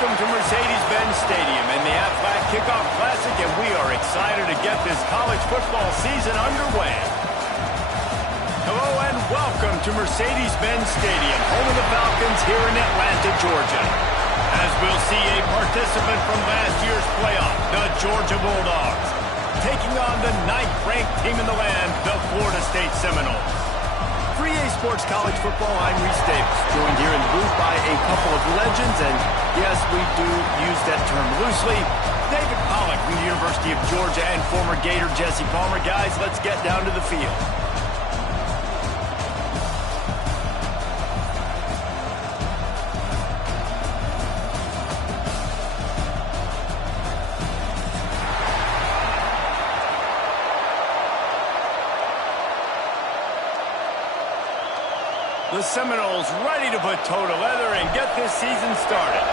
Welcome to Mercedes-Benz Stadium and the Aflac Kickoff Classic, and we are excited to get this college football season underway. Hello and welcome to Mercedes-Benz Stadium, home of the Falcons here in Atlanta, Georgia. As we'll see a participant from last year's playoff, the Georgia Bulldogs, taking on the 9th-ranked team in the land, the Florida State Seminoles. For EA Sports College Football, I'm Reese Davis, joined here in the booth by a couple of legends, and yes, we do use that term loosely. David Pollack from the University of Georgia and former Gator Jesse Palmer. Guys, let's get down to the field. The Seminoles ready to put toe to leather and get this season started.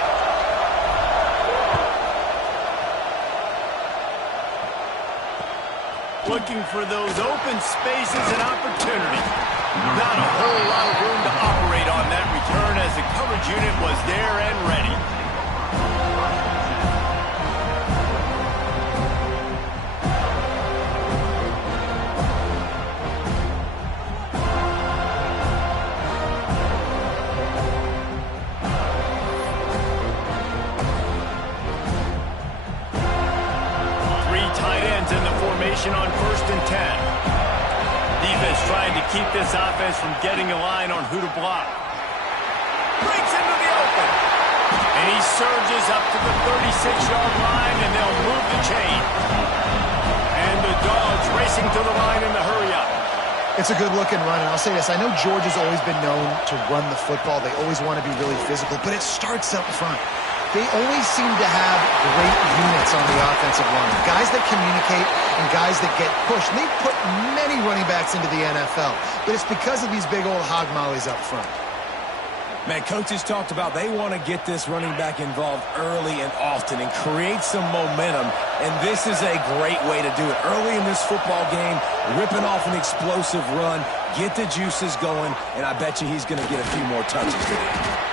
Looking for those open spaces and opportunities. Not a whole lot of room to operate on that return as the coverage unit was there and ready. On 1st and 10. Defense trying to keep this offense from getting a line on who to block. Breaks into the open. And he surges up to the 36-yard line, and they'll move the chain. And the Dogs racing to the line in the hurry-up. It's a good-looking run, and I'll say this. I know Georgia's always been known to run the football. They always want to be really physical, but it starts up front. They always seem to have great units on the offensive line. Guys that communicate and guys that get pushed. And they've put many running backs into the NFL, but it's because of these big old hog mollies up front. Man, coaches talked about they want to get this running back involved early and often and create some momentum, and this is a great way to do it. Early in this football game, ripping off an explosive run, get the juices going, and I bet you he's going to get a few more touches today.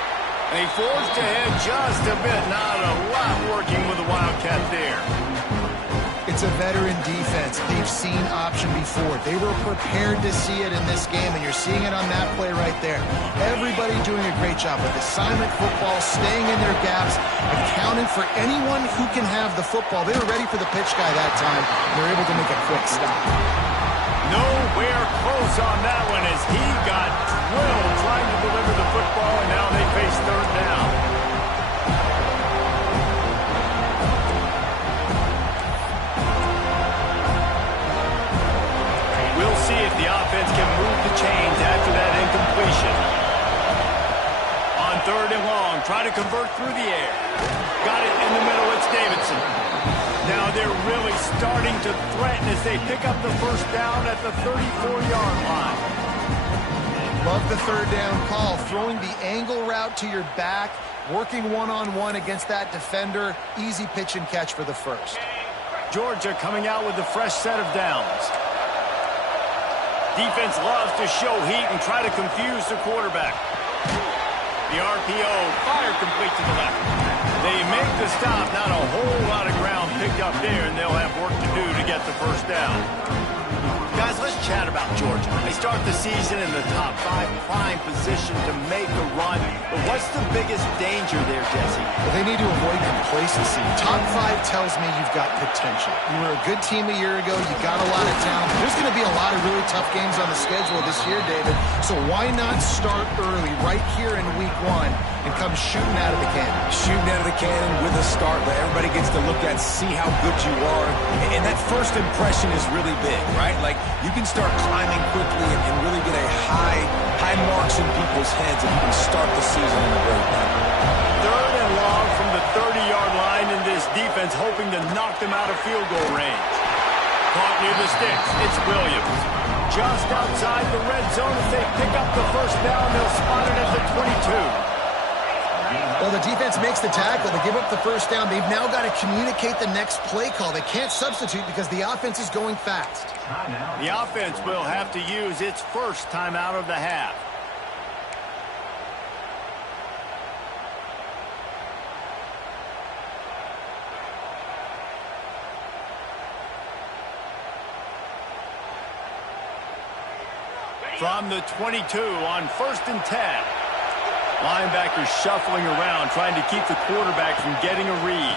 They forced ahead just a bit. Not a lot working with the Wildcat there. It's a veteran defense. They've seen option before. They were prepared to see it in this game, and you're seeing it on that play right there. Everybody doing a great job with assignment football, staying in their gaps, accounting for anyone who can have the football. They were ready for the pitch guy that time. They're able to make a quick stop. Nowhere close on that one as he got drilled trying to deliver the football, and now they face 3rd down. We'll see if the offense can move the chains after that incompletion. On 3rd and long, try to convert through the air. Got it in the middle, it's Davidson. Now they're really starting to threaten as they pick up the 1st down at the 34-yard line. Love the 3rd down call. Throwing the angle route to your back, working one-on-one against that defender. Easy pitch and catch for the 1st. Georgia coming out with a fresh set of downs. Defense loves to show heat and try to confuse the quarterback. The RPO, fire complete to the left. They make the stop, not a whole lot of ground picked up there, and they'll have work to do to get the 1st down. Guys, let's chat about Georgia. They start the season in the top 5, prime position to make a run. But what's the biggest danger there, Jesse? Well, they need to avoid complacency. Top 5 tells me you've got potential. You were a good team a year ago. You got a lot of talent. There's going to be a lot of really tough games on the schedule this year, David. So why not start early right here in week 1 and come shooting out of the cannon? Shooting out of the cannon with a start, but everybody gets to look at, see how good you are. And that first impression is really big, right? Like, you can start climbing quickly and really get a high marks in people's heads if you can start the season in a great manner. 3rd and long from the 30-yard line, in this defense hoping to knock them out of field goal range. Caught near the sticks. It's Williams. Just outside the red zone. If they pick up the 1st down, they'll spot it at the 22. Well, the defense makes the tackle. They give up the 1st down. They've now got to communicate the next play call. They can't substitute because the offense is going fast. The offense will have to use its 1st timeout of the half. From the 22 on 1st and 10. Linebackers shuffling around, trying to keep the quarterback from getting a read.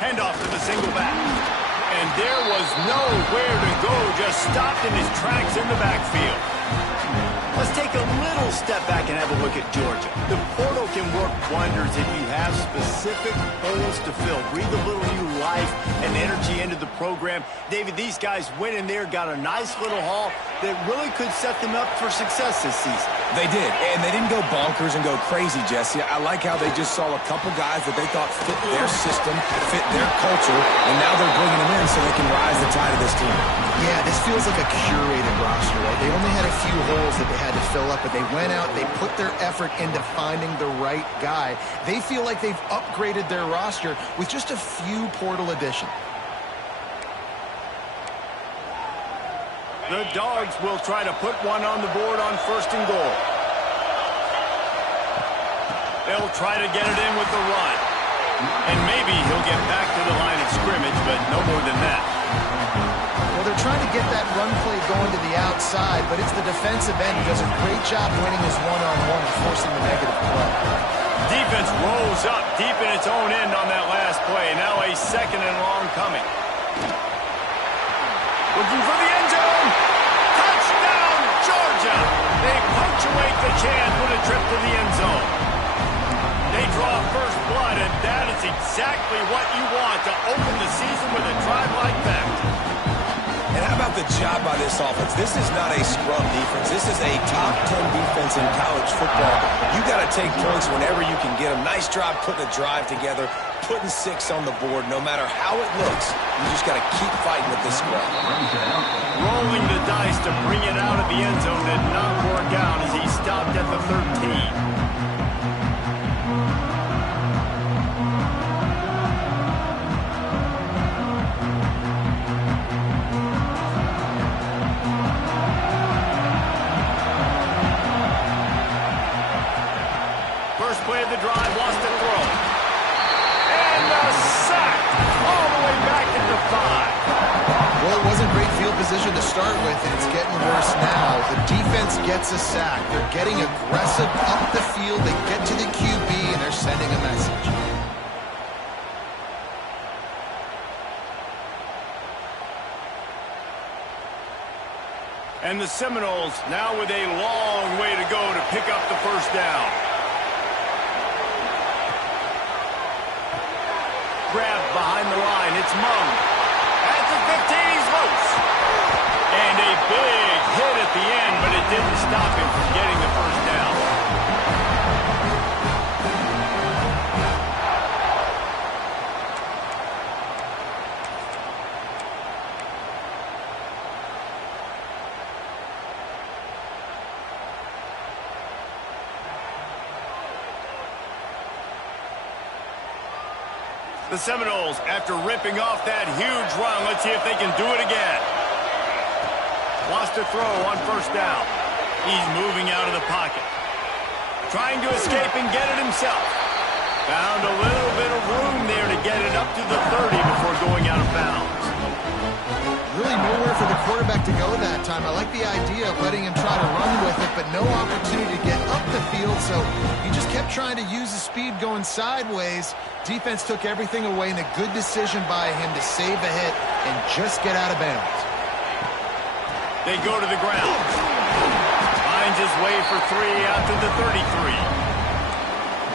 Handoff to the single back. And there was nowhere to go, just stopped in his tracks in the backfield. Let's take a little step back and have a look at Georgia. The portal can work wonders if you have specific holes to fill. Breathe a little new life and energy into the program. David, these guys went in there, got a nice little haul that really could set them up for success this season. They did, and they didn't go bonkers and go crazy, Jesse. I like how they just saw a couple guys that they thought fit their system, fit their culture, and now they're bringing them in so they can rise the tide of this team. Yeah, this feels like a curated roster, right? They only had a few holes that they had to fill up, but they went out, they put their effort into finding the right guy. They feel like they've upgraded their roster with just a few portal additions. The Dogs will try to put one on the board on 1st and goal. They'll try to get it in with the run. And maybe he'll get back to the line of scrimmage, but no more than that. Well, they're trying to get that run play going to the outside, but it's the defensive end who does a great job winning his one-on-one and forcing the negative play. Defense rolls up deep in its own end on that last play. Now a 2nd and long coming. Looking for the end zone. Touchdown, Georgia. They punctuate the chance with a trip to the end zone. They draw first blood, and that is exactly what you want to open the season with a drive like that. And how about the job by this offense? This is not a scrum defense. This is a top 10 defense in college football. You got to take points whenever you can get them. Nice job putting a drive together, putting 6 on the board. No matter how it looks, you just got to keep fighting with this scrum. Rolling the dice to bring it out of the end zone did not work out as he stopped at the 13. Play of the drive, lost the throw. And a sack all the way back into 5. Well, it wasn't great field position to start with, and it's getting worse now. The defense gets a sack. They're getting aggressive up the field. They get to the QB, and they're sending a message. And the Seminoles now with a long way to go to pick up the first down. Grabbed behind the line. It's Mung. At the 15, he's loose. And a big hit at the end, but it didn't stop him from getting the first down. The Seminoles, after ripping off that huge run, let's see if they can do it again. Lost a throw on 1st down. He's moving out of the pocket. Trying to escape and get it himself. Found a little bit of room there to get it up to the 30 before going out of bounds. Really nowhere for the quarterback to go that time. I like the idea of letting him try to run with it, but no opportunity to get up the field, so he just kept trying to use the speed going sideways. Defense took everything away, and a good decision by him to save a hit and just get out of bounds. They go to the ground. Finds his way for 3 out to the 33.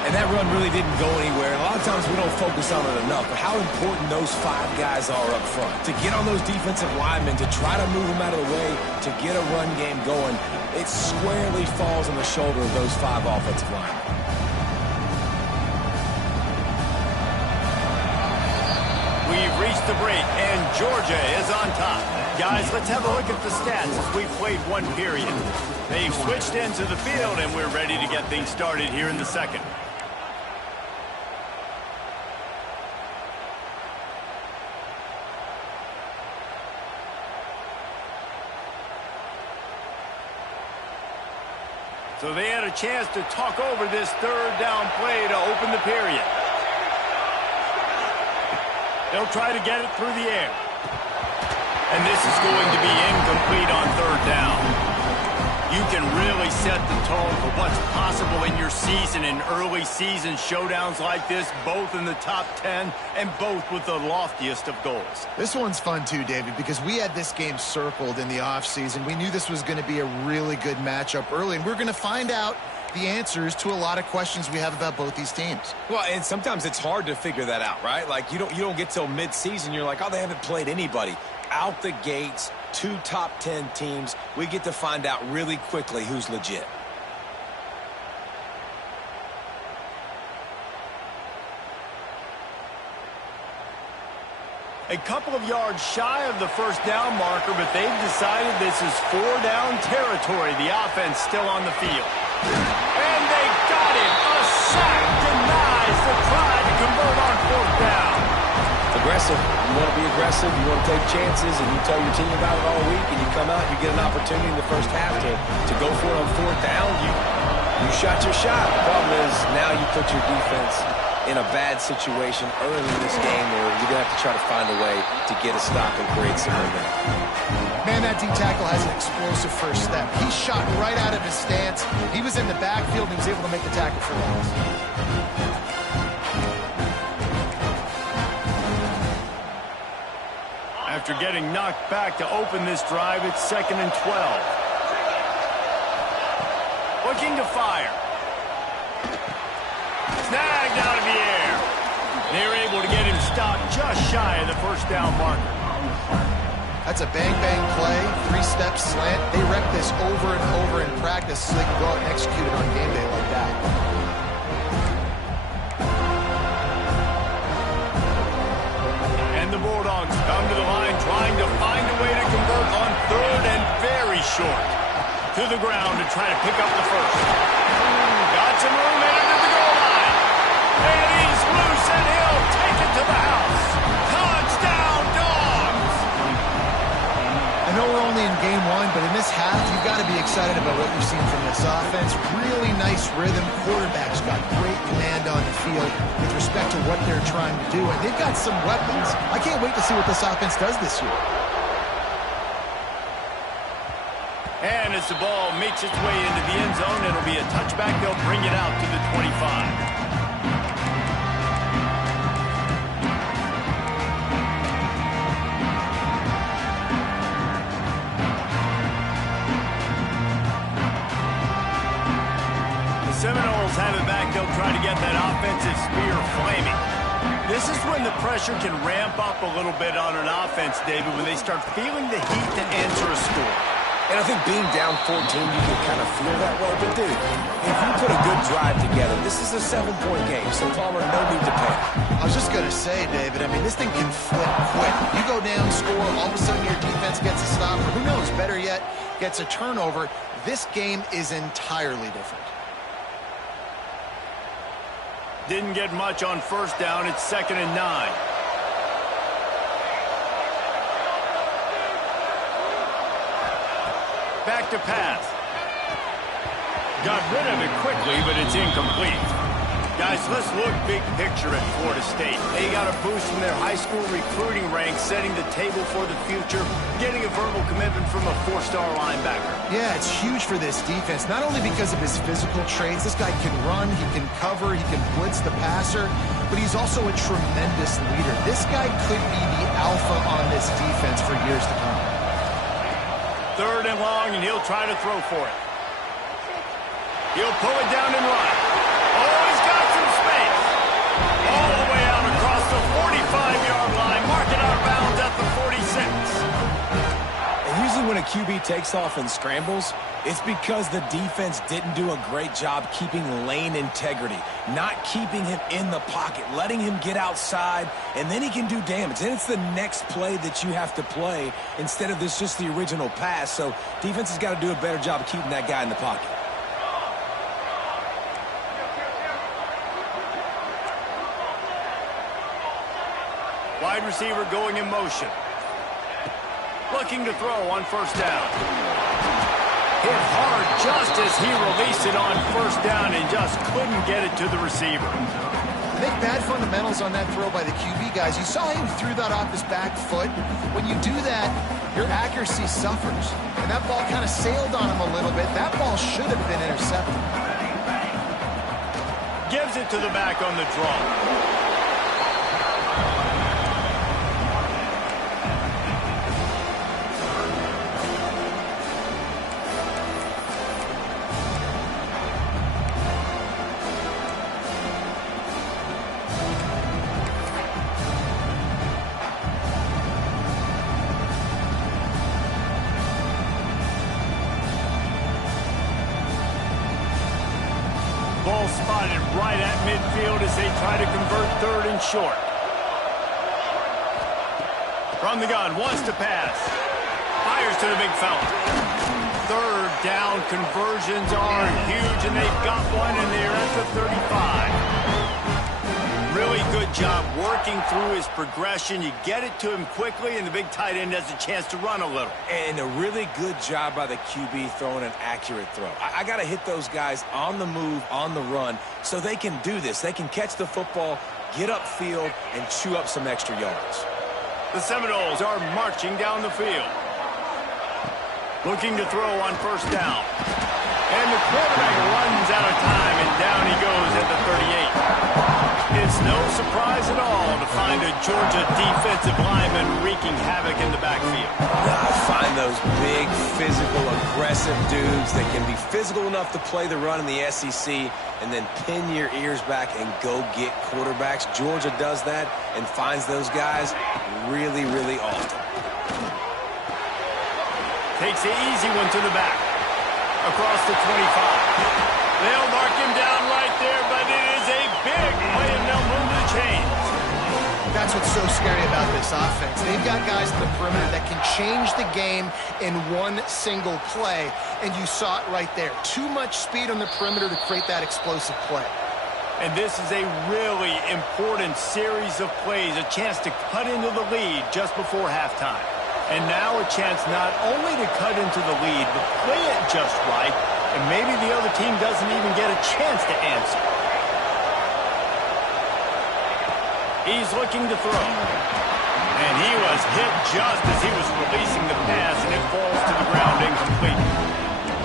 And that run really didn't go anywhere. A lot of times we don't focus on it enough, but how important those 5 guys are up front. To get on those defensive linemen, to try to move them out of the way, to get a run game going, it squarely falls on the shoulder of those 5 offensive linemen. We've reached the break, and Georgia is on top. Guys, let's have a look at the stats as we've played 1 period. They've switched into the field, and we're ready to get things started here in the 2nd. So they had a chance to talk over this 3rd down play to open the period. They'll try to get it through the air. And this is going to be incomplete on 3rd down. You can really set the tone for what's possible in your season in early season showdowns like this, both in the top 10 and both with the loftiest of goals. This one's fun too, David, because we had this game circled in the offseason. We knew this was going to be a really good matchup early, and we're going to find out the answers to a lot of questions we have about both these teams. Well, and sometimes it's hard to figure that out, right? Like, you don't get till mid-season, you're like, oh, they haven't played anybody. Out the gates, 2 top 10 teams, we get to find out really quickly who's legit. A couple of yards shy of the first down marker, but they've decided this is 4-down territory. The offense still on the field. And they got him. A sack denies the try to convert on 4th down. Aggressive. You want to be aggressive. You want to take chances, and you tell your team about it all week, and you come out and you get an opportunity in the first half to go for it on 4th down. You shot your shot. The problem is now you put your defense in a bad situation early in this game where you're going to have to try to find a way to get a stop and create some momentum. Man, that D-tackle has an explosive first step. He shot right out of his stance. He was in the backfield, and he was able to make the tackle for loss. After getting knocked back to open this drive, it's 2nd and 12. Looking to fire. Snagged out of the air. They're able to get him stopped just shy of the first down marker. That's a bang-bang play, 3-step slant. They rep this over and over in practice so they can go out and execute it on game day like that. And the Bulldogs come to the line trying to find a way to convert on 3rd and very short. To the ground to try to pick up the first. Got some room in under the goal line. And he's loose, and he'll take it to the house. Touchdown, Dogs! I know we're only in game 1, but in this half, you've got to be excited about what you've seen from this offense. Really nice rhythm. Quarterback's got great command on the field with respect to what they're trying to do, and they've got some weapons. I can't wait to see what this offense does this year. And as the ball makes its way into the end zone, it'll be a touchback. They'll bring it out to the 25. Seminoles have it back. They'll try to get that offensive spear flaming. This is when the pressure can ramp up a little bit on an offense, David, when they start feeling the heat to answer a score. And I think being down 14, you can kind of feel that way. But, dude, if you put a good drive together, this is a 7-point game, so Palmer, no need to panic. I was just going to say, David, I mean, this thing can flip quick. You go down, score, all of a sudden your defense gets a stop, or who knows, better yet, gets a turnover. This game is entirely different. Didn't get much on first down. It's 2nd and 9. Back to pass. Got rid of it quickly, but it's incomplete. Guys, let's look big picture at Florida State. They got a boost from their high school recruiting ranks, setting the table for the future, getting a verbal commitment from a 4-star linebacker. Yeah, it's huge for this defense, not only because of his physical traits. This guy can run, he can cover, he can blitz the passer, but he's also a tremendous leader. This guy could be the alpha on this defense for years to come. 3rd and long, and he'll try to throw for it. He'll pull it down and run. Oh, he's got some space. All the way out across the 45-yard line, marking out of bounds at the 46. And usually when a QB takes off and scrambles, it's because the defense didn't do a great job keeping lane integrity, not keeping him in the pocket, letting him get outside, and then he can do damage. Then it's the next play that you have to play instead of this just the original pass. So defense has got to do a better job of keeping that guy in the pocket. Wide receiver going in motion. Looking to throw on first down. Hit hard just as he released it on first down and just couldn't get it to the receiver. I think bad fundamentals on that throw by the QB guys. You saw him threw that off his back foot. When you do that, your accuracy suffers. And that ball kind of sailed on him a little bit. That ball should have been intercepted. Gives it to the back on the draw. Ball spotted right at midfield as they try to convert third and short. From the gun, wants to pass. Fires to the big fella. Third down conversions are huge, and they've got one, and they're at the 35. Really good job working through his progression. You get it to him quickly, and the big tight end has a chance to run a little. And a really good job by the QB throwing an accurate throw. I got to hit those guys on the move, on the run, so they can do this. They can catch the football, get upfield, and chew up some extra yards. The Seminoles are marching down the field. Looking to throw on first down. And the quarterback runs out of time, and down he goes at the 38. It's no surprise at all to find a Georgia defensive lineman wreaking havoc in the backfield. Find those big, physical, aggressive dudes that can be physical enough to play the run in the SEC and then pin your ears back and go get quarterbacks. Georgia does that and finds those guys really, really often. Takes the easy one to the back. Across the 25. They'll mark him down right there, but it is a big play, and they'll move the chains. That's what's so scary about this offense. They've got guys in the perimeter that can change the game in one single play, and you saw it right there. Too much speed on the perimeter to create that explosive play. And this is a really important series of plays, a chance to cut into the lead just before halftime. And now a chance not only to cut into the lead, but play it just right, and maybe the other team doesn't even get a chance to answer. He's looking to throw. And he was hit just as he was releasing the pass, and it falls to the ground incomplete.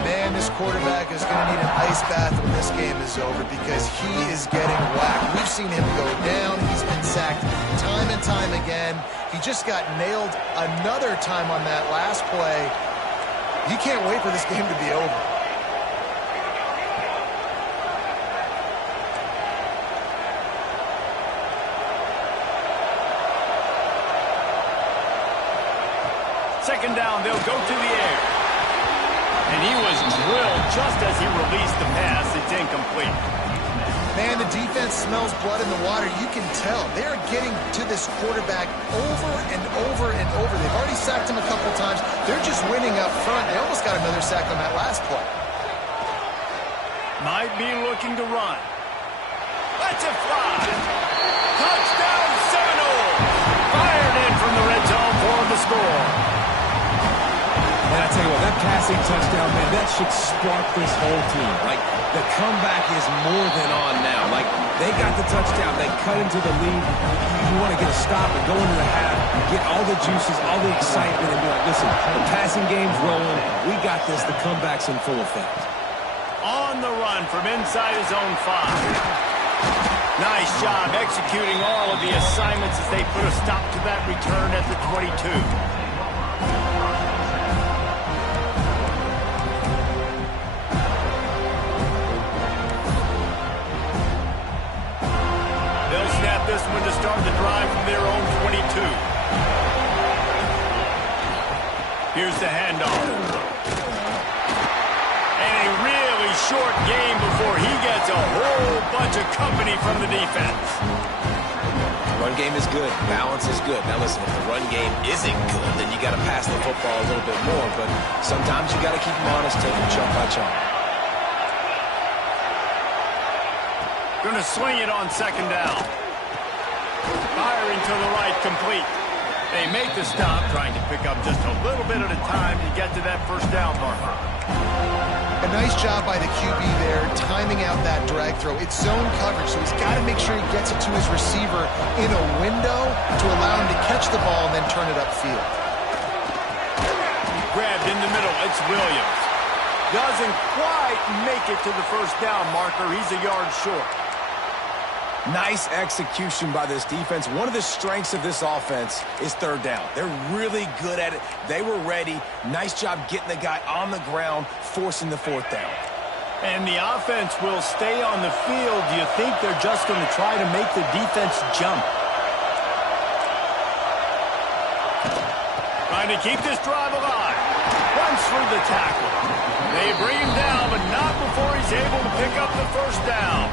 Man, this quarterback is going to need an ice bath when this game is over because he is getting whacked. We've seen him go down. He's been sacked time and time again. He just got nailed another time on that last play. He can't wait for this game to be over. Second down, they'll go to the air. And he was drilled just as he released the pass. It's incomplete. Man, the defense smells blood in the water. You can tell. They're getting to this quarterback over and over and over. They've already sacked him a couple times. They're just winning up front. They almost got another sack on that last play. Might be looking to run. Let's it fly. Touchdown Seminoles. Fired in from the red zone for the score. And I tell you what, that passing touchdown, man, that should spark this whole team. Like, the comeback is more than on now. Like, they got the touchdown. They cut into the lead. You want to get a stop and go into the half, get all the juices, all the excitement, and be like, listen, the passing game's rolling. We got this. The comeback's in full effect. On the run from inside his own 5. Nice job executing all of the assignments as they put a stop to that return at the 22. This one to start the drive from their own 22. Here's the handoff. And a really short game before he gets a whole bunch of company from the defense. Run game is good. Balance is good. Now listen, if the run game isn't good, then you got to pass the football a little bit more. But sometimes you got to keep them honest, take them chunk by chunk. Going to swing it on second down. Firing to the right, complete. They make the stop, trying to pick up just a little bit at a time to get to that first down marker. A nice job by the QB there, timing out that drag throw. It's zone coverage, so he's got to make sure he gets it to his receiver in a window to allow him to catch the ball and then turn it upfield. Grabbed in the middle. It's Williams. Doesn't quite make it to the first down marker. He's a yard short. Nice execution by this defense. One of the strengths of this offense is third down. They're really good at it. They were ready. Nice job getting the guy on the ground, forcing the fourth down. And the offense will stay on the field. Do you think they're just going to try to make the defense jump? Trying to keep this drive alive. Runs through the tackle. They bring him down, but not before he's able to pick up the first down.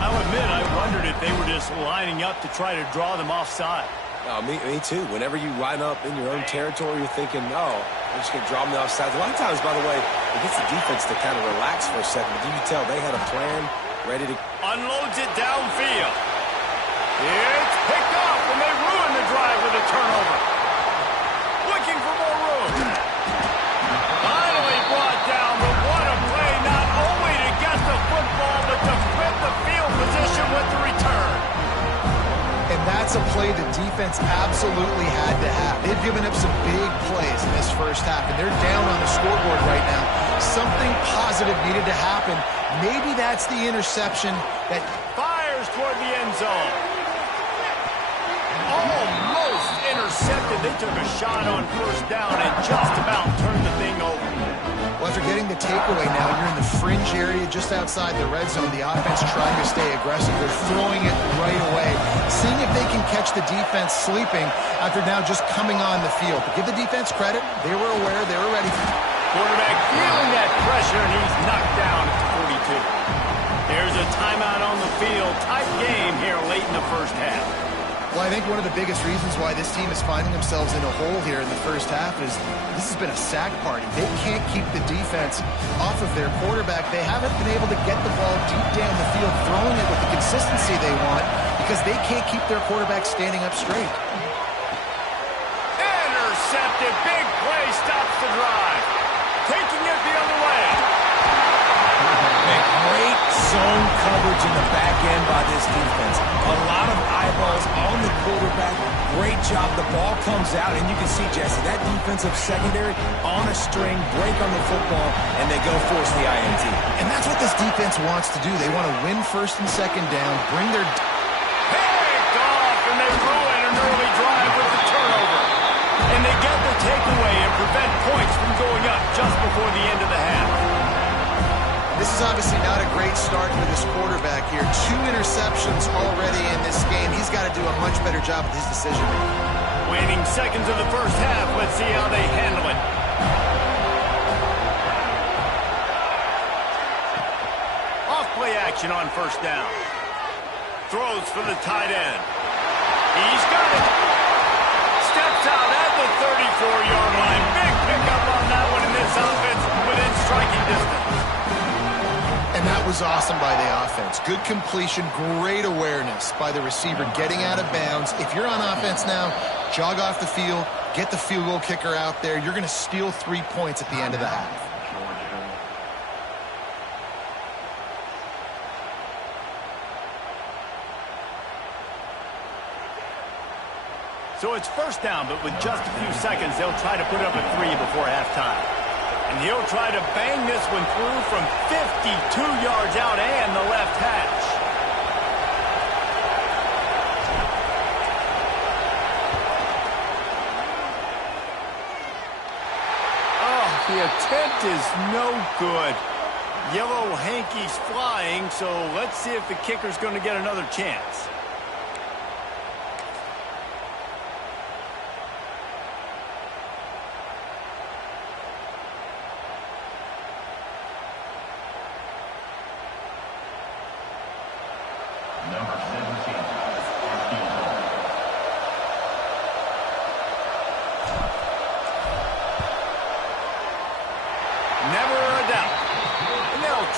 I'll admit, I wondered if they were just lining up to try to draw them offside. Me too. Whenever you line up in your own territory, you're thinking, oh, I'm just going to draw them offside. A lot of times, by the way, it gets the defense to kind of relax for a second. But you can tell they had a plan ready to... Unloads it downfield. It's picked up, and they ruin the drive with a turnover. Looking for more room. Finally brought down, but what a play, not only to get the football, but to flip the field position with the return. And that's a play the defense absolutely had to have. They've given up some big plays in this first half, and they're down on the scoreboard right now. Something positive needed to happen. Maybe that's the interception that fires toward the end zone. Almost intercepted. They took a shot on first down and just about turned the thing over. Well, after getting the takeaway now, you're in the fringe area just outside the red zone. The offense trying to stay aggressive. They're throwing it right away, seeing if they can catch the defense sleeping after now just coming on the field. But give the defense credit. They were aware. They were ready. Quarterback feeling that pressure, and he's knocked down at the 42. There's a timeout on the field. Tight game here late in the first half. Well, I think one of the biggest reasons why this team is finding themselves in a hole here in the first half is this has been a sack party. They can't keep the defense off of their quarterback. They haven't been able to get the ball deep down the field, throwing it with the consistency they want because they can't keep their quarterback standing up straight. Intercepted. Big play stops the drive. Taking it the other way. Great zone coverage in the back end by this defense. A lot of eyeballs on the quarterback. Great job. The ball comes out, and you can see, Jesse, that defensive secondary on a string, break on the football, and they go force the INT. And that's what this defense wants to do. They want to win first and second down, bring their... Picked off, and they ruin an early drive with the turnover. And they get the takeaway and prevent points from going up just before the end of the half. This is obviously not a great start for this quarterback here. 2 interceptions already in this game. He's got to do a much better job with his decision making. Waning seconds of the first half. Let's see how they handle it. Off play action on first down. Throws for the tight end. He's got it. Steps out at the 34-yard line. Big pickup on that one in this offense within striking distance. And that was awesome by the offense. Good completion, great awareness by the receiver getting out of bounds. If you're on offense now, jog off the field, get the field goal kicker out there. You're going to steal 3 points at the end of the half. So it's first down, but with just a few seconds, they'll try to put up a 3 before halftime. And he'll try to bang this one through from 52 yards out and the left hash. Oh, the attempt is no good. Yellow hankies flying, so let's see if the kicker's going to get another chance.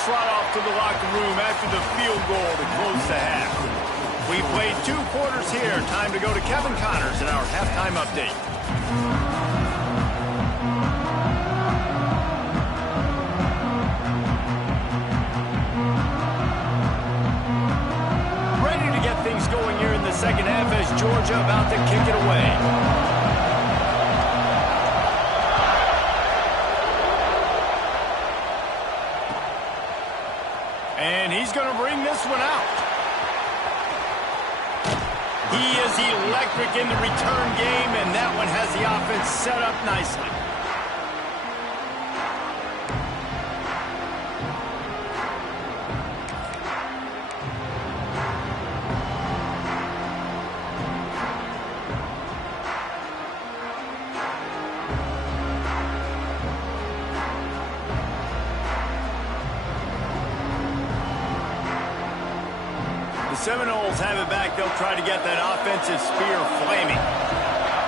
Trot off to the locker room after the field goal to close the half. We played 2 quarters here. Time to go to Kevin Connors in our halftime update. Georgia about to kick it away. And he's going to bring this one out. He is electric in the return game, and that one has the offense set up nicely. The Seminoles have it back. They'll try to get that offensive spear flaming.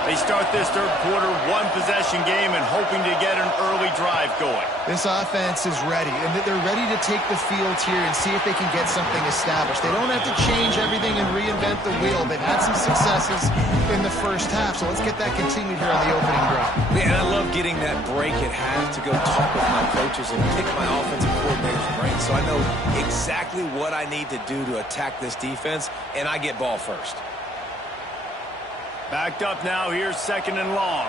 They start this third quarter, one-possession game, and hoping to get an early drive going. This offense is ready, and they're ready to take the field here and see if they can get something established. They don't have to change everything and reinvent the wheel. They've had some successes in the first half, so let's get that continued here on the opening drive. Yeah, and I love getting that break at half to go talk with my coaches and pick my offensive coordinator's brain, so I know exactly what I need to do to attack this defense, and I get ball first. Backed up now, here's second and long.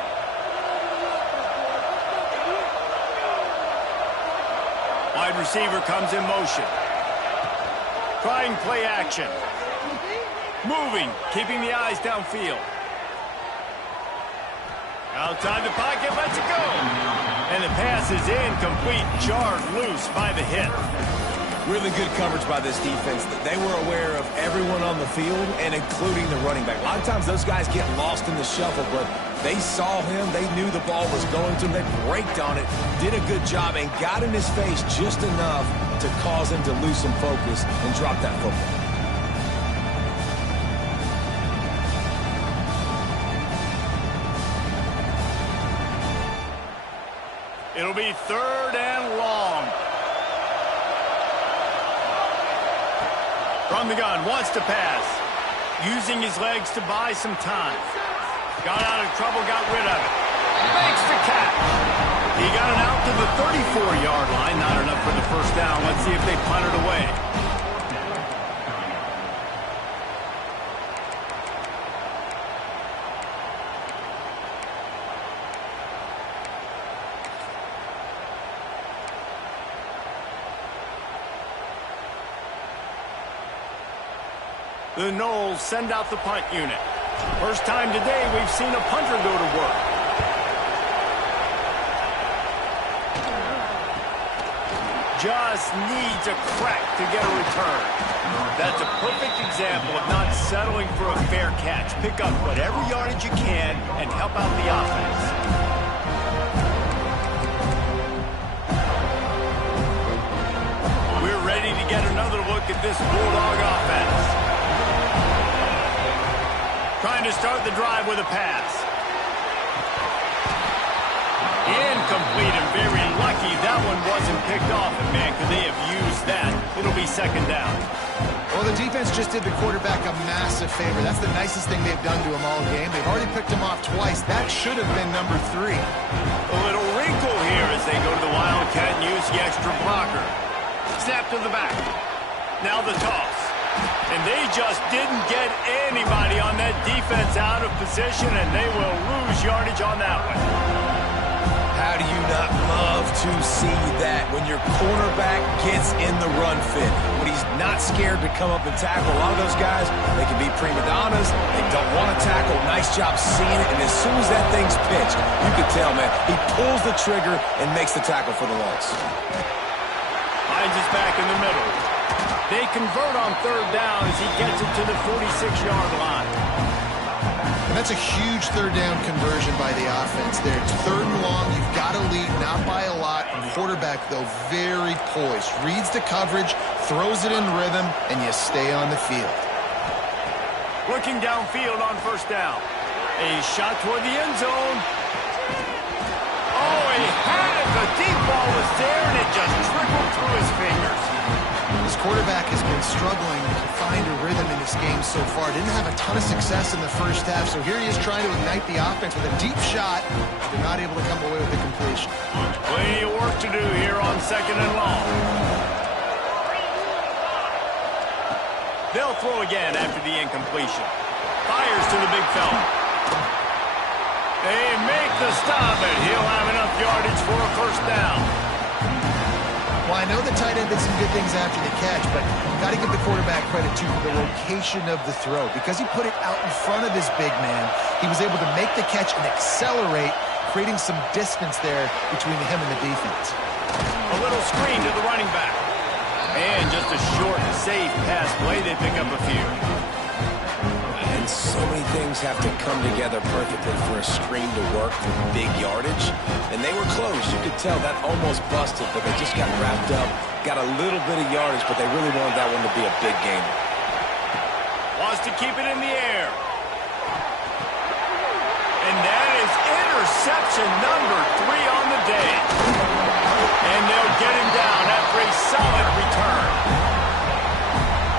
Wide receiver comes in motion. Trying play action. Moving, keeping the eyes downfield. Outside the pocket, lets it go. And the pass is incomplete, jarred loose by the hit. Really good coverage by this defense. They were aware of everyone on the field and including the running back. A lot of times those guys get lost in the shuffle, but they saw him. They knew the ball was going to him. They braked on it, did a good job, and got in his face just enough to cause him to lose some focus and drop that football. It'll be third and long. From the gun, wants to pass. Using his legs to buy some time. Got out of trouble, got rid of it. Makes the catch. He got it out to the 34-yard line. Not enough for the first down. Let's see if they punt it away. The Noles send out the punt unit. First time today we've seen a punter go to work. Just needs a crack to get a return. That's a perfect example of not settling for a fair catch. Pick up whatever yardage you can and help out the offense. We're ready to get another look at this Bulldog offense. Trying to start the drive with a pass. Incomplete, and very lucky that one wasn't picked off. And man, could they have used that? It'll be second down. Well, the defense just did the quarterback a massive favor. That's the nicest thing they've done to him all game. They've already picked him off twice. That should have been number 3. A little wrinkle here as they go to the Wildcat and use the extra blocker. Snap to the back. Now the toss. And they just didn't get anybody on that defense out of position, and they will lose yardage on that one. How do you not love to see that when your cornerback gets in the run fit? When he's not scared to come up and tackle. A lot of those guys, they can be prima donnas. They don't want to tackle. Nice job seeing it. And as soon as that thing's pitched, you can tell, man, he pulls the trigger and makes the tackle for the loss. Finds his back in the middle. They convert on third down as he gets it to the 46-yard line. And that's a huge third down conversion by the offense there. It's third and long. You've got to lead, not by a lot. Quarterback, though, very poised. Reads the coverage, throws it in rhythm, and you stay on the field. Looking downfield on first down. A shot toward the end zone. Oh, he had it. The deep ball was there, and it just trickled through his fingers. This quarterback has been struggling to find a rhythm in this game so far. Didn't have a ton of success in the first half, so here he is trying to ignite the offense with a deep shot. They're not able to come away with the completion. Plenty of work to do here on second and long. They'll throw again after the incompletion. fires to the big fella. They make the stop, and he'll have enough yardage for a first down. Well, I know the tight end did some good things after the catch, but got to give the quarterback credit, too, for the location of the throw. Because he put it out in front of his big man, he was able to make the catch and accelerate, creating some distance there between him and the defense. A little screen to the running back. And just a short, safe pass play. They pick up a few. And so many things have to come together perfectly for a screen to work for big yardage. And they were close. You could tell that almost busted, but they just got wrapped up, got a little bit of yardage, but they really wanted that one to be a big gainer. Wants to keep it in the air. And that is interception number 3 on the day. And they'll get him down after a solid return.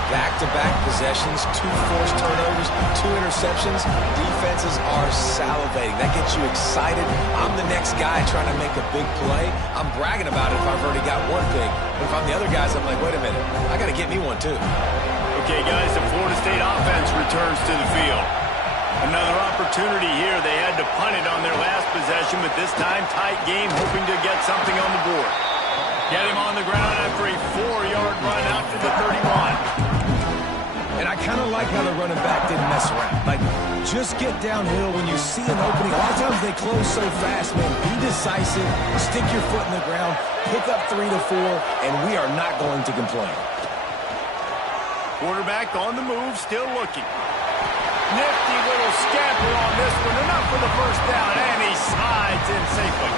Back-to-back possessions, 2 forced turnovers, 2 interceptions. Defenses are salivating. That gets you excited. I'm the next guy trying to make a big play. I'm bragging about it if I've already got one thing. But if I'm the other guys, I'm like, wait a minute. I got to get me one, too. Okay, guys, the Florida State offense returns to the field. Another opportunity here. They had to punt it on their last possession, but this time tight game, hoping to get something on the board. Get him on the ground after a 4-yard run out to the 31. And I kind of like how the running back didn't mess around. Like, just get downhill when you see an opening. A lot of times they close so fast, man. Be decisive, stick your foot in the ground, pick up 3 to 4, and we are not going to complain. Quarterback on the move, still looking. Nifty little scamper on this one. Enough for the first down, and he slides in safely.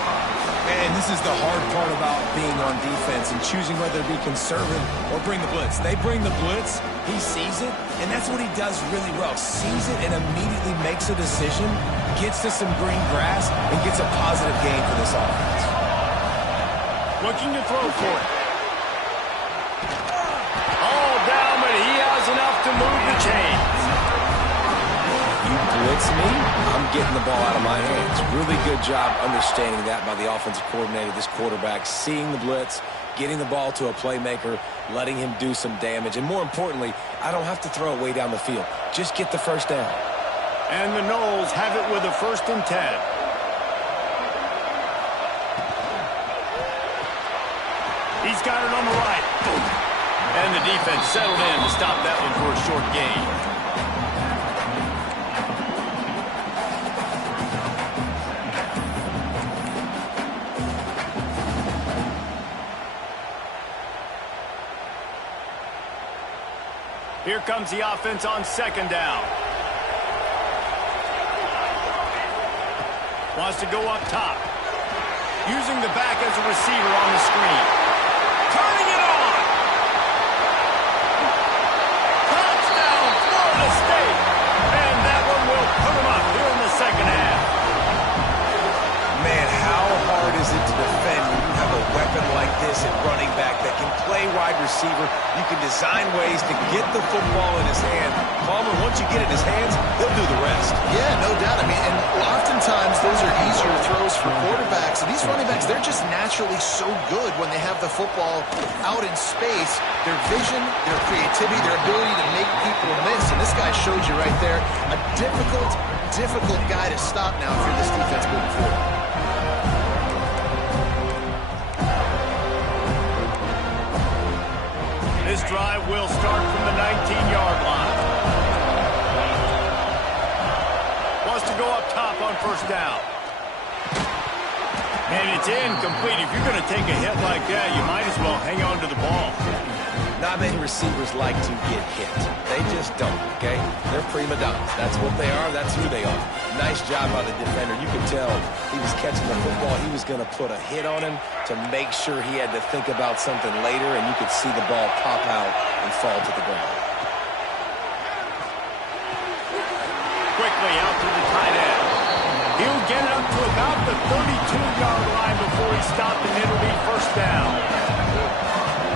And this is the hard part about being on defense and choosing whether to be conservative or bring the blitz. They bring the blitz, he sees it, and that's what he does really well. Sees it and immediately makes a decision, gets to some green grass, and gets a positive gain for this offense. Looking to throw for it. All down, but he has enough to move the chains. You blitz me, I'm getting the ball out of my hands. Really good job understanding that by the offensive coordinator, this quarterback, seeing the blitz, getting the ball to a playmaker, letting him do some damage. And more importantly, I don't have to throw it way down the field. Just get the first down. And the Noles have it with a 1st and 10. He's got it on the right. And the defense settled in to stop that one for a short gain. Here comes the offense on 2nd down. Wants to go up top. Using the back as a receiver on the screen. Turning it on. Touchdown, Florida State. And that one will put them up here in the 2nd half. Man, how hard is it to defend when you have a weapon like this at running back that can play wide receiver? You can design ways to get the football in his hand. Palmer, once you get it in his hands, he'll do the rest. Yeah, no doubt. I mean, and oftentimes those are easier throws for quarterbacks. And these running backs, they're just naturally so good when they have the football out in space. Their vision, their creativity, their ability to make people miss. And this guy showed you right there, a difficult guy to stop now if you're this defense moving forward. This drive will start from the 19-yard line. Wants to go up top on 1st down. And it's incomplete. If you're going to take a hit like that, you might as well hang on to the ball. Not many receivers like to get hit. They just don't, okay? They're prima donnas. That's what they are. That's who they are. Nice job by the defender. You could tell he was catching the football. He was going to put a hit on him to make sure he had to think about something later, and you could see the ball pop out and fall to the ground. Quickly out to the tight end. He'll get it up to about the 32-yard line before he's stopped, and it'll be 1st down.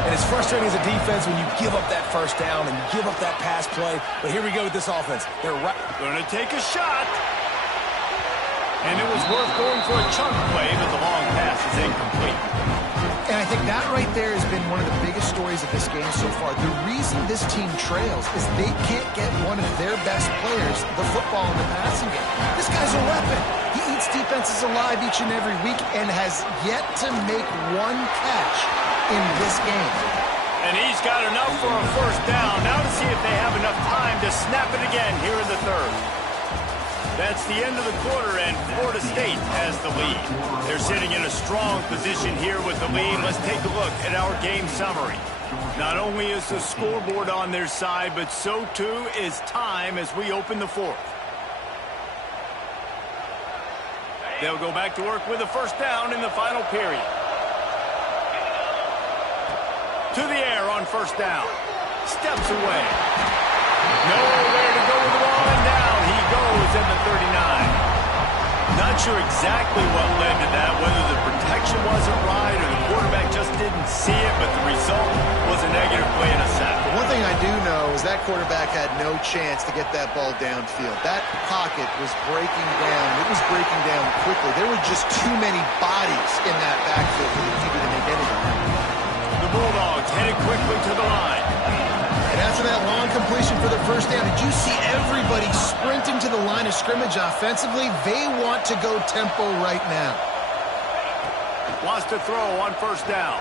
And it's frustrating as a defense when you give up that 1st down and you give up that pass play. But here we go with this offense. They're right. Going to take a shot. And it was worth going for a chunk play, but the long pass is incomplete. And I think that right there has been one of the biggest stories of this game so far. The reason this team trails is they can't get one of their best players the football in the passing game. This guy's a weapon. He eats defenses alive each and every week and has yet to make one catch in this game. And he's got enough for a first down. Now to see if they have enough time to snap it again here in the third. That's the end of the quarter, and Florida State has the lead. They're sitting in a strong position here with the lead. Let's take a look at our game summary. Not only is the scoreboard on their side, but so too is time as we open the fourth. They'll go back to work with a first down in the final period. To the air on first down. Steps away. Nowhere to go with the ball, and down he goes at the 39. Not sure exactly what led to that, whether the protection wasn't right or the quarterback just didn't see it, but the result was a negative play and a sack. One thing I do know is that quarterback had no chance to get that ball downfield. That pocket was breaking down. It was breaking down quickly. There were just too many bodies in that backfield for the keeper to make anything happen. The Bulldogs headed quickly to the line. And after that long completion for the first down, did you see everybody sprinting to the line of scrimmage offensively? They want to go tempo right now. Wants to throw on first down.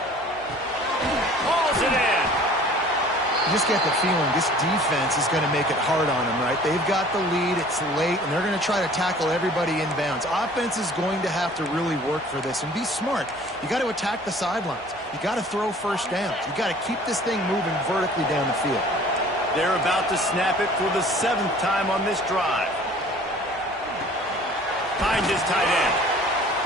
Hauls it in. You just get the feeling this defense is going to make it hard on them, right? They've got the lead, it's late, and they're going to try to tackle everybody inbounds. Offense is going to have to really work for this and be smart. You got to attack the sidelines. You got to throw first downs. You got to keep this thing moving vertically down the field. They're about to snap it for the 7th time on this drive. Finds his tight end.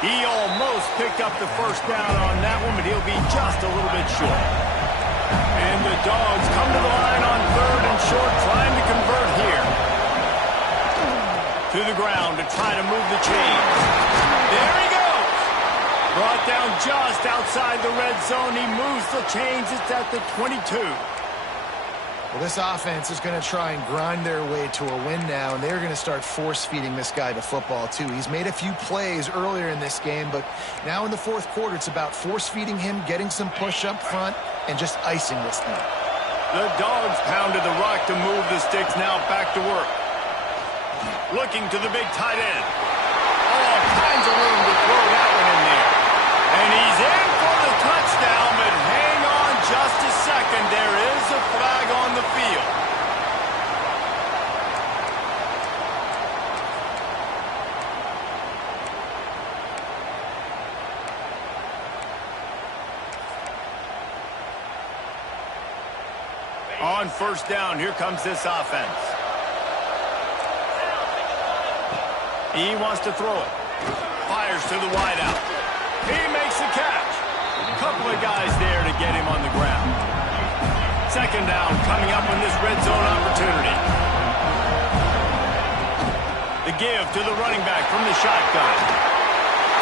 He almost picked up the first down on that one, but he'll be just a little bit short. And the Dogs come to the line on 3rd and short, trying to convert here. To the ground to try to move the chains. There he goes. Brought down just outside the red zone. He moves the chains. It's at the 22. Well, this offense is going to try and grind their way to a win now, and they're going to start force-feeding this guy the football, too. He's made a few plays earlier in this game, but now in the fourth quarter, it's about force-feeding him, getting some push up front, and just icing this thing. The Dogs pounded the rock to move the sticks, now back to work. Looking to the big tight end. All kinds of room to throw that one in there. And he's in for the touchdown, but hang on just a second. There is a flag on the field. On first down, here comes this offense. He wants to throw it. Fires to the wideout. He makes the catch. A couple of guys there to get him on the ground. Second down coming up on this red zone opportunity. The give to the running back from the shotgun.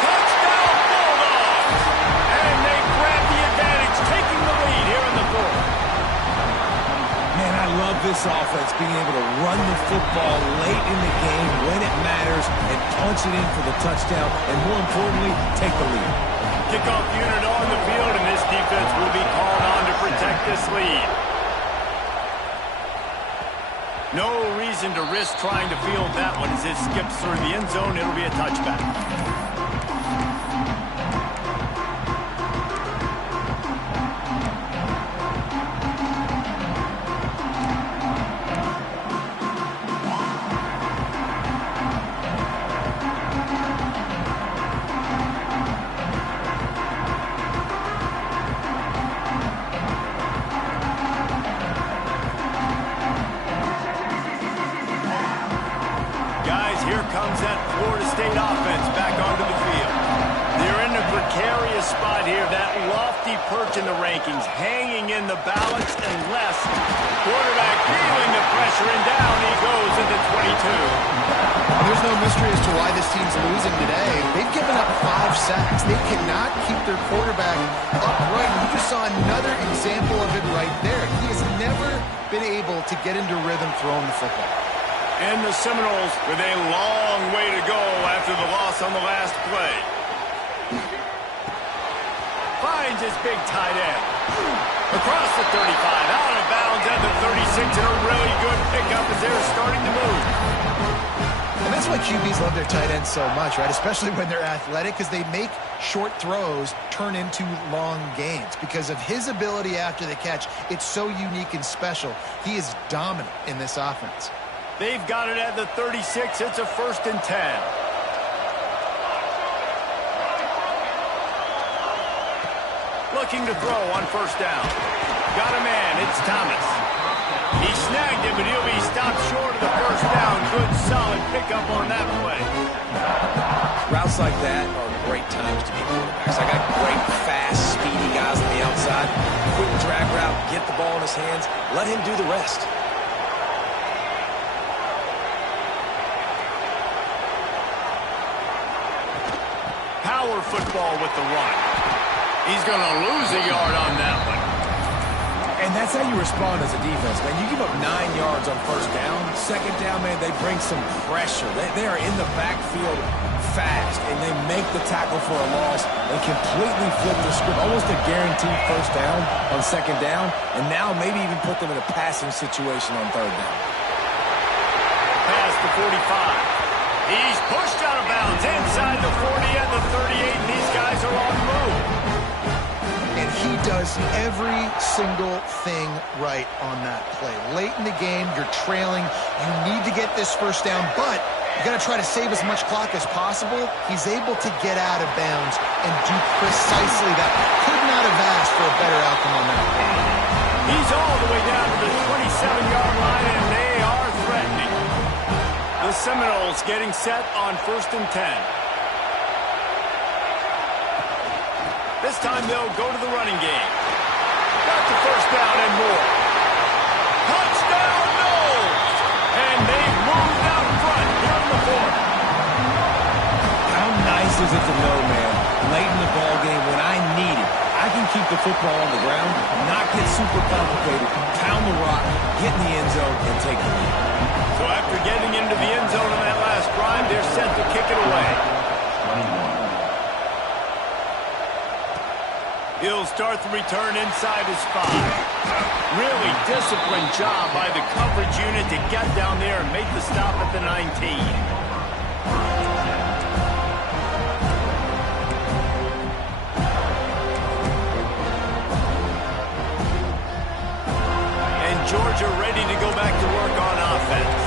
Touchdown Bulldogs! And they grab the advantage, taking the lead here in the fourth. Man, I love this offense being able to run the football late in the game when it matters and punch it in for the touchdown, and more importantly, take the lead. Kickoff unit on the field, and this defense will be called on to protect this lead. No reason to risk trying to field that one as it skips through the end zone. It'll be a touchback. Comes that Florida State offense back onto the field. They're in a precarious spot here. That lofty perch in the rankings, hanging in the balance unless quarterback feeling the pressure, and down he goes at the 22. There's no mystery as to why this team's losing today. They've given up 5 sacks. They cannot keep their quarterback upright. You just saw another example of it right there. He has never been able to get into rhythm throwing the football. And the Seminoles with a long way to go after the loss on the last play. finds his big tight end. Across the 35, out of bounds at the 36, and a really good pickup as they're starting to move. And that's why QBs love their tight ends so much, right? Especially when they're athletic, because they make short throws turn into long gains. Because of his ability after the catch, it's so unique and special. He is dominant in this offense. They've got it at the 36. It's a 1st and 10. Looking to throw on 1st down. Got a man. It's Thomas. He snagged it, but he'll be stopped short of the 1st down. Good, solid pickup on that play. Routes like that are great times to be quarterbacks. I got great, fast, speedy guys on the outside. Quick drag route, get the ball in his hands, let him do the rest. Power football with the run. He's going to lose a yard on that one. And that's how you respond as a defense, man. You give up 9 yards on 1st down. 2nd down, man, they bring some pressure. They are in the backfield fast, and they make the tackle for a loss and completely flip the script. Almost a guaranteed 1st down on 2nd down, and now maybe even put them in a passing situation on 3rd down. Pass to 45. He's pushed out of bounds inside the 40 at the 38, and these guys are on the move. And he does every single thing right on that play. Late in the game, you're trailing. You need to get this 1st down, but you got to try to save as much clock as possible. He's able to get out of bounds and do precisely that. Could not have asked for a better outcome on that play. He's all the way down to the 27-yard line, and they are threatening. The Seminoles getting set on 1st and 10. This time they'll go to the running game. Got the 1st down and more. Touchdown, Noles! And they've moved out front here in the 4th. How nice is it to know, man, late in the ball game when I need it, I can keep the football on the ground, not get super complicated, pound the rock, get in the end zone, and take the lead. So after getting into the end zone on that last drive, they're set to kick it away. He'll start the return inside his 5. Really disciplined job by the coverage unit to get down there and make the stop at the 19. And Georgia ready to go back to work on offense.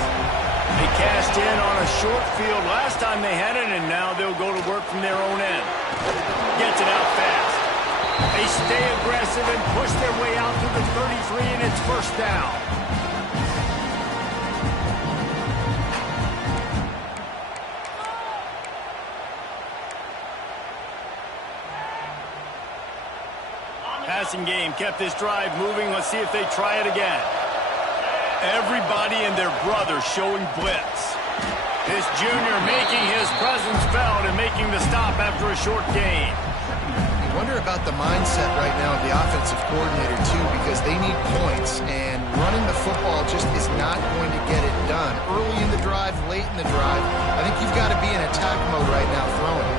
They cashed in on a short field last time they had it, and now they'll go to work from their own end. Gets it out fast. They stay aggressive and push their way out to the 33, and it's 1st down. Passing game kept this drive moving. Let's see if they try it again. Everybody and their brother showing blitz. This junior making his presence felt and making the stop after a short gain. Wonder about the mindset right now of the offensive coordinator, too, because they need points, and running the football just is not going to get it done. Early in the drive, late in the drive, I think you've got to be in attack mode right now throwing.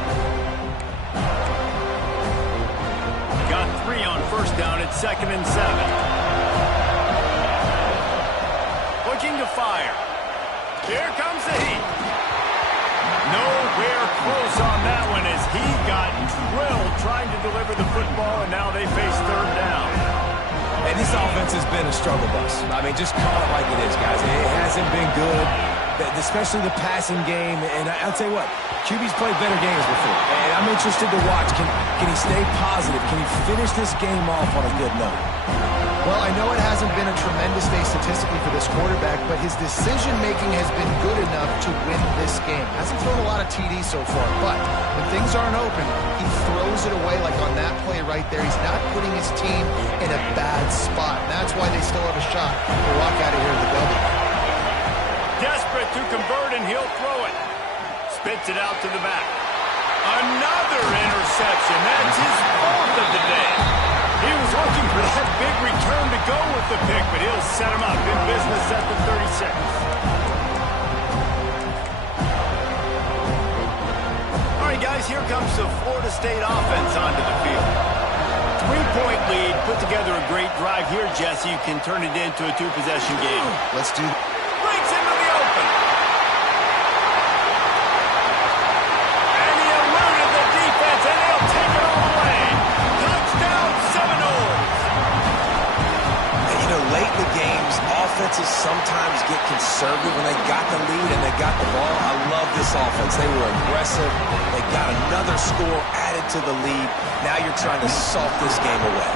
Got 3 on 1st down at 2nd and 7. Looking to fire. Here comes the heat. Nowhere close on that one as he got drilled trying to deliver the football, and now they face 3rd down. And this offense has been a struggle bus. I mean, just call it like it is, guys. It hasn't been good, especially the passing game. And I'll tell you what, QB's played better games before. And I'm interested to watch. Can he stay positive? Can he finish this game off on a good note? Well, I know it hasn't been a tremendous day statistically for this quarterback, but his decision-making has been good enough to win this game. Hasn't thrown a lot of TDs so far, but when things aren't open, he throws it away like on that play right there. He's not putting his team in a bad spot. And that's why they still have a shot to walk out of here with a W. Desperate to convert, and he'll throw it. Spits it out to the back. Another interception. That's his 4th of the day. He was looking for that big return to go with the pick, but he'll set him up in business at the 36. All right, guys, here comes the Florida State offense onto the field. 3-point lead. Put together a great drive here, Jesse. You can turn it into a two-possession game. Let's do that. Breaks into the open. And he eluded the defense, and they'll take it all away. Touchdown, Seminoles. And, you know, late in the games, offenses sometimes get conservative when they got the lead and they got the ball. I love this offense. They were aggressive. They got another score added to the lead. Now you're trying to salt this game away.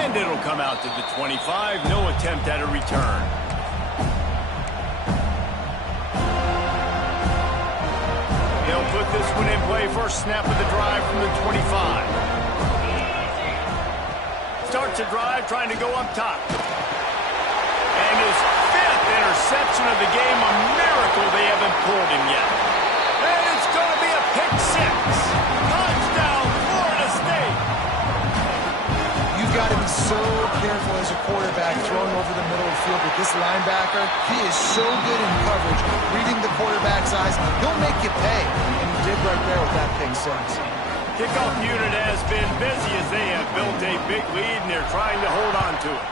And it'll come out to the 25. No attempt at a return. He'll put this one in play. First snap of the drive from the 25. Starts a drive, trying to go up top. And his 5th interception of the game. A miracle they haven't pulled him yet. And it's going to be a pick 6. Touchdown, Florida State. You've got to be so careful as a quarterback throwing over the middle of the field with this linebacker. He is so good in coverage, reading the quarterback's eyes. He'll make you pay. And he did right there with that pick 6. Kickoff unit has been busy as they have built a big lead, and they're trying to hold on to it.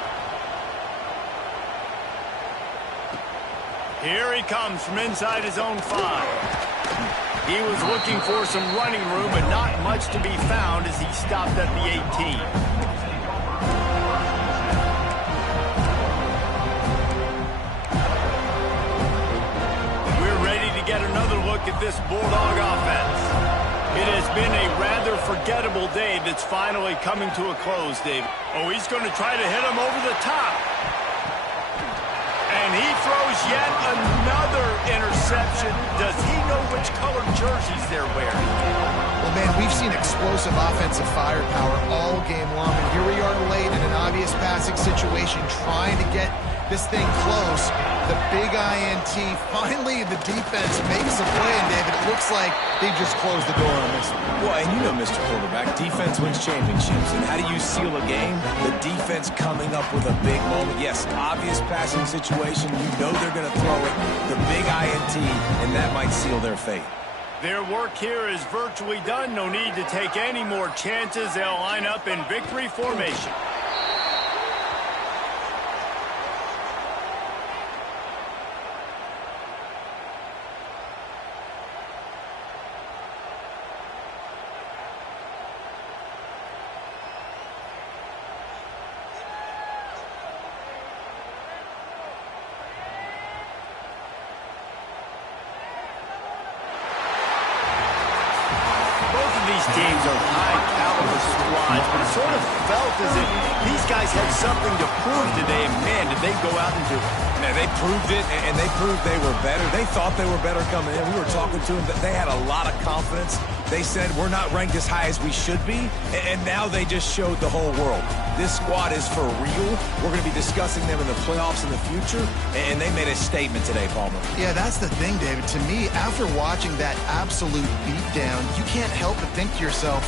Here he comes from inside his own 5. He was looking for some running room, but not much to be found as he stopped at the 18. We're ready to get another look at this Bulldog offense. It has been a rather forgettable day that's finally coming to a close, David. Oh, he's going to try to hit him over the top. And he throws yet another interception. Does he know which colored jerseys they're wearing? Well, man, we've seen explosive offensive firepower all game long, and here we are late in an obvious passing situation trying to get this thing close. The big INT. Finally, the defense makes a play, and David, it looks like they just closed the door on this one. Well, and you know, Mr. Quarterback, defense wins championships. And how do you seal a game? The defense coming up with a big moment. Yes, obvious passing situation. You know they're going to throw it. The big INT, and that might seal their fate. Their work here is virtually done. No need to take any more chances. They'll line up in victory formation. Teams are high-caliber squads, but it sort of felt as if these guys had something to prove today. Man, did they go out and do it. Man, they proved it, and they proved they were better. They thought they were better coming in. We were talking to them. They had a lot of confidence. They said, we're not ranked as high as we should be, and now they just showed the whole world. This squad is for real. We're going to be discussing them in the playoffs in the future, and they made a statement today, Palmer. Yeah, that's the thing, David. To me, after watching that absolute beatdown, you can't help but think to yourself,